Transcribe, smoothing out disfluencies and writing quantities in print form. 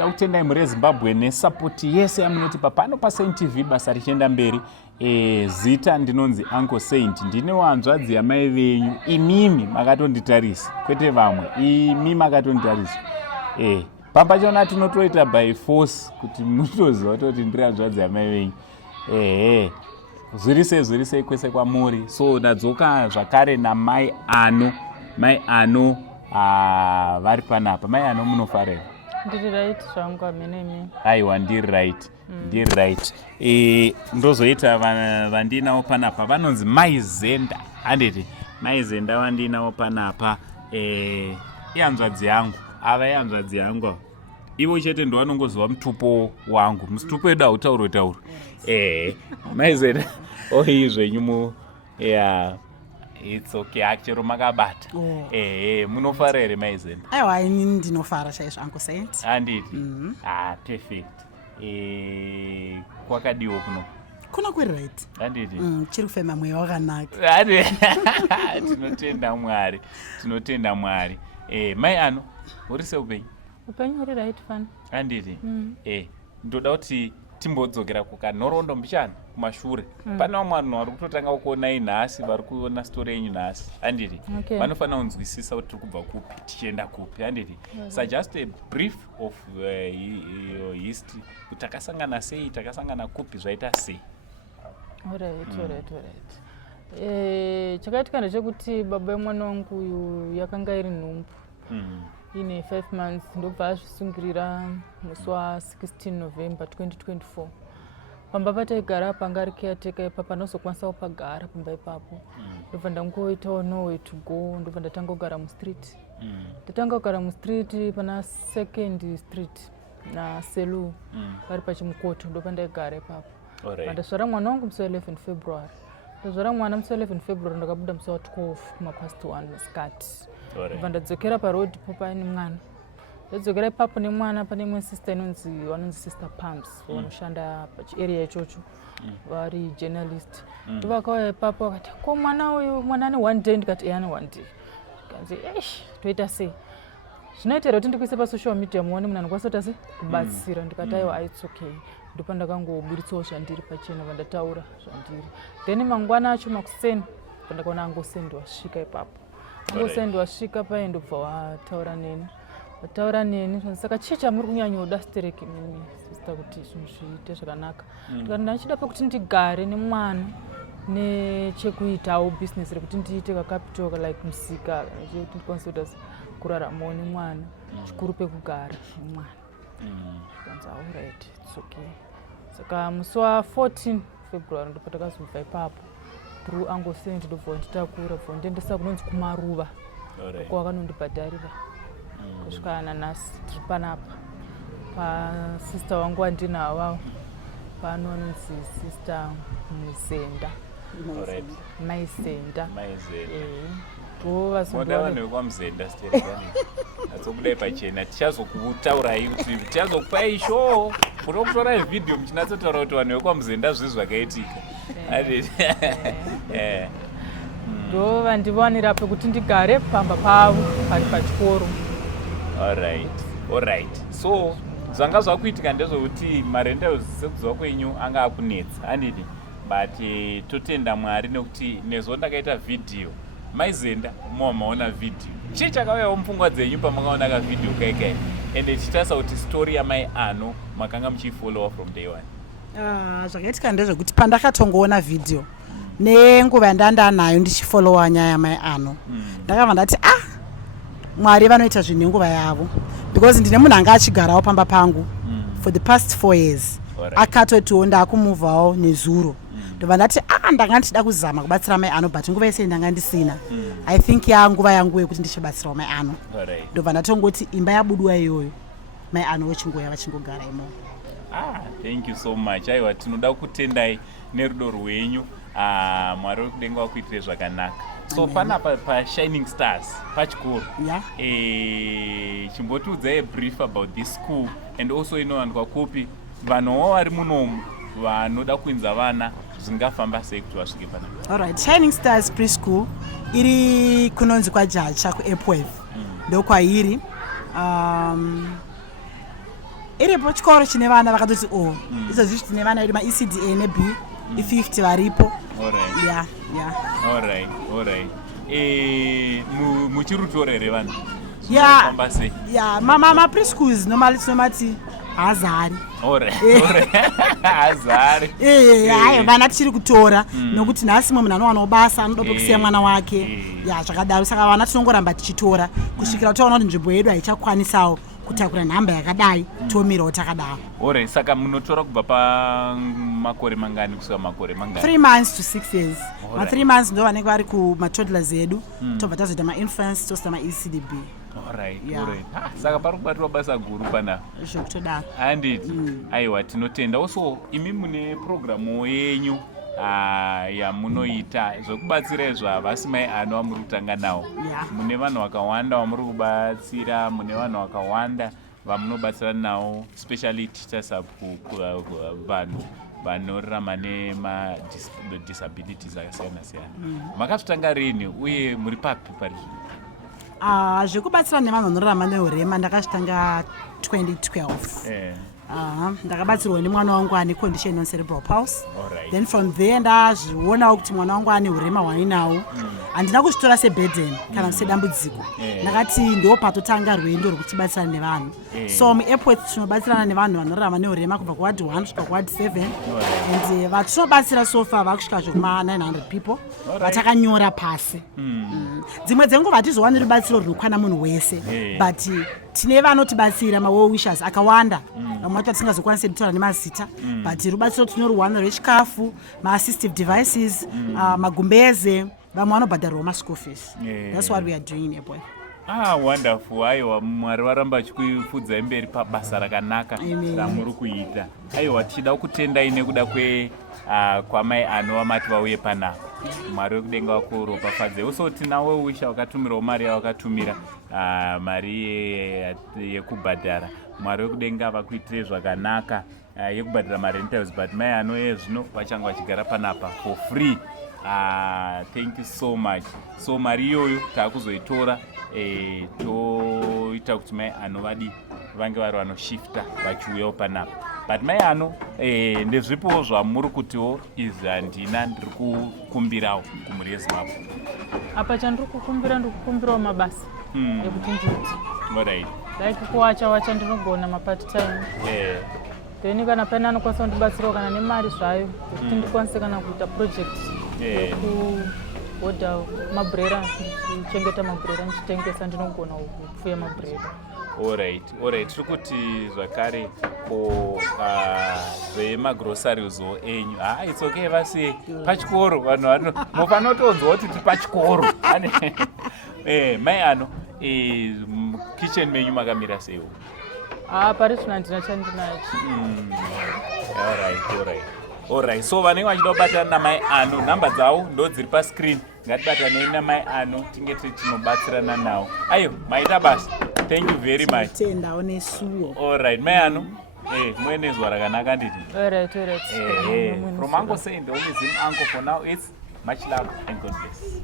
Takutendai muri Zimbabwe nesapoti yese yamunotipa pano paSaint TV basa richienda mberi. Zita ndinonzi Uncle Saint, ndine wanzvadzi yamai venyu. Imimi makatonditarisa, kwete vamwe. Imi makatonditarisa. Pampachona tinotoita by force kuti mutoziva kuti ndiri hanzvadzi yamai venyu. Zvirisei kwese kwamuri. So ndadzoka zvakare namai ano vari panapa. Mai ano munofarira? Ndiri right zvangu amene. Aiwa, ndiri right. Ndozoita vandinawo panapa vanonzi Mai Zenda. Handiti Mai Zenda vandinawo panapa. Ihanzvadzi yangu. Ava ihanzvadzi yangu. Ivo chete ndo vanongoziva mutupo wangu. Mutupo wedu hautauro. Mai Zenda izvenyu it's okay, actually makabata. Munofara here Mai Zenda? Aiwa, inini ndinofara chaizvo Uncle Saint. Handiti? Perfect. Kwakadiwo kuno kuri right. Handiti? Chiri kufema mweya wakanaka. Tinotenda Mwari. Mai ano, uri seupenyu? Upenyu uri right fan. Handiti? Ndoda kuti timbodzokera kukanhoroondo mbichana kumashure. Pane vamwe vanhu vari kutotanga kuonai nhasi, vari kuona story yenyu nhasi. Handiti? Vanofanira kunzwisisa kuti tiri kubva kupi tichienda kupi. Handiti? So just a brief of your history. Kuti takasangana sei, takasangana kupi, zvaita sei. Alright. Chakaitika ndechekuti baba vemwana wangu uyu yakanga iri nhumbu. Ine 5 months ndobva azvisungirira musi wa16 November 2024. Pamba pataigara panga ari caretaker ipapa anozokwanisa pagara pamba ipapo. Ndobva ndangoitawo nowhere to go, ndobva ndatanga kugara mustreet. Ndatanga kugara mustreet pana 2nd Street na Selu pari pachimukoto, ndobva ndaigara ipapo. Ndazvara mwana wangu musi wa11 February. Ndazvara mwana musi wa11 February ndakabuda musi wa12 kumapast 1 masikati. Ndobva ndadzokera paroad po paine mwana. Ndadzokera ipapo nemwana pane imwe sister vanonzi Sister Pumps vanoshanda pachiarea ichocho, vari journalist. Ndovakauya ipapo vakati, ko mwana uyu mwana ane 1 day? Ndikati ane 1 day. Ndikanzi toita sei? Zvinoitira kuti ndikuise pasocial media muone munhu anokwanisa kuti kubatsira. Ndikati aiwa, it's okay. Ndopa ndakangoburitsawo zvandiri pachena vandataura zvandiri. Then mangwana acho makuseni pandakaona Uncle wasvika ipapo. Uncle wasvika paye ndobva wataura neni. Saka chii chamuri kunyanyoda stereki mimi sister kuti zvinhu zviite zvakanaka? Ndikati ndachida pekuti ndigare nemwana nechekuitawo business rekuti ndiite capital like musika kuti ndikwanise kuti kuraramawo nemwana, chikuru pekugara nemwana. Ndikanzi alright, it's okay. Saka musi wa14 February ndipo takazobva ipapo through Uncle Saint ndobva nditakura bva ndiendesa kunonzi kumaruva uko wakanondibhadharira kusvika nanhasi tiri panapa pasister wangu wandinavo panonzi Sister Muzenda. Mai Zenda. Moda vanhu vekwamuzenda stereka atsobudai pachena tichazokutaurai kuti tichazokupai show kuno kutorai vhidhiyo muchinatsotaura kuti vanhu vekwamuzenda zvizvi zvakaitika. Ndo vandiwanira pekuti ndigare pamba pavo pari pachikoro. Alright. So zvanga zvakuitika ndezvekuti marenda sekuziva kwenyu anga akunetsa. Handiti? But totenda Mwari nekuti nezvo ndakaita vhidhiyo. Mai Zenda maona vhidhiyo. Chii chakauyawo mupfungwa dzenyu pamakaona kavhidhiyo kaikai? Ende chitarisa kuti story yamai ano makanga muchifollowa from day one. Zvakaitika ndezvekuti pandakatongoona vhidhiyo nenguva yandandanayo ndichifollowa nyaya yamai ano, ndakabva ndati Mwari vanoita zvinhu nenguva yavo, because ndine munhu anga achigarawo pamba pangu for the past 4 years. Akatotiwo ndakumuvhawo nezuro. Ndobva ndati ndanga ndichida kuzama kubatsira mai ano, but nguva yese ndanga ndisina. I think nguva yangu yekuti ndichibatsirawo mai ano. Ndobva ndatongoti imba yabudwa iyoyo mai ano vochingoya vachingogara imomo. Thank you so much. Aiwa, tinoda kutendai nerudo rwenyu. Mwari wekudenga wakuitire zvakanaka. So panapa paShining Stars pachikoro. Chimbotiudzai brief about this school and also inowanikwa kupi, vanhuwo vari munomu vanoda kuinza vana zvingafamba sei kuti vasvike panapa. Alright, Shining Stars preschool iri kunonzi kwaJacha kuEpwave. Ndokwairi. iripo chikoro chine vana vakatoti izvozvi tine vana vedu maECDA neB i50 varipo. Alright. Yeah. Alright. Muchirutore here vanhu? Yeah. Famba sei? Yeah, ma preschools normally tinomati hazari. Hazari. Hayi vana tichiri kutora nokuti nhasi munhu anowana basa anodopa kusiya mwana wake. Ya zvakadaro saka vana tinongoramba tichitora kusvikira taona kuti nzvimbo yedu haichakwanisawo kutakura nhamba yakadai tomirawo takadaro. Alright, saka munotora kubva pamakore mangani kusvika makore mangani? 3 months to 6 years. Alright. 3 months ndo vanenge vari kumatoddlers edu tobva tazoita mainfants tosta maECDB. Alright. Yeah. Saka pari kubatirwa basa guru panapa. Zvokutodaro. Handiti. Aiwa, tinotenda. Also imi mune programu yenyu yamunoita zvokubatsira zvavasi mai ano vamuri kutanga nawo. Yeah. Mune vanhu vakawanda vamuri kubatsira, mune vanhu vakawanda vamunobatsira nawo, especially tichita vanhu vanorarama nedisabilities akasiyana siyana. Makazvitanga rini uye muri papi pari? Zvekubatsira nevanhu vanorarama neurema ndakazvitanga 2012. Ndakabatsirwa nemwana wangu ane condition on cerebral palsy. Then from there ndazvionawo kuti mwana wangu ane urema hwainawo handina kuzvitora seburden kana sedambudziko. Ndakati ndo patotanga rwendo rwekuchibatsira nevanhu. So muEPWET tinobatsirana nevanhu vanorarama neurema kubva kuward 1 kusvika kuward 7 and vatinobatsira so far vakusvika zvekuma 900 people vatakanyora pasi. Dzimwe dzenguva hatizowani rubatsiro runokwana munhu wese but tine vanotibatsira ma-well wishers akawanda vamwe vacho vatisingazokwanisi kutaura nemazita but rubatsiro tinoruwana rwechikafu, ma-assistive devices, magumbeze, vamwe vanobhadharwawo ma-school fees. That's what we are doing in EPWET. Wonderful. Aiwa, Mwari varamba achikufudzai mberi pabasa rakanaka ramuri kuita. Aiwa, tichida kutendai nekuda kwamai ano vamati vauye panapa. Mwari wekudenga wakuropafadze. Also tinawo wisha wakatumirawo mari yawakatumira, mari yekubhadhara. Mwari wekudenga vakuitire zvakanaka yekubhadhara marentals, but mai ano zvino vachanga vachigara panapa for free. Thank you so much. So mari iyoyo taakuzoitora toita kuti mai ano vange vari vanoshifta vachiuyawo panapa. But mai ano ndezvipowo zvamuri kutiwo izvi handina ndiri kukumbirawo kumhuri yeZimbabwe? Apa chandiri kukumbirawo mabasa ekuti ndiite. Alright. Like kuwacha ndinogona mapart time. Then kana pane anokwanisa kundibatsirawo kana nemari zvayo kuti ndikwanise kana kuita project kuhodha mabrera, ndichengeta mabrera ndichitengesa, ndinogona kupfuya mabrera. Alright. Tiri kuti zvakare zvemagroceries enyu it's okay vasiye pachikoro. Vanhu mufanotonzwa kuti tipachikoro. Mai ano kitchen menyu makamira seiwo? Pari zvino handina chandinacho. Alright. So vanenge vachida kubatana namai ano, nhamba dzavo ndo dziri pascreen. Ngatibatanei namai ano tinge tichinobatsirana nawo. Ayo, maita basa. Thank you very much. Tendawo nesuwo. Alright, mai ano muene zuva rakanaka nditi. Alright. From Uncle Saint, only Zim Uncle for now. It's much love and God bless.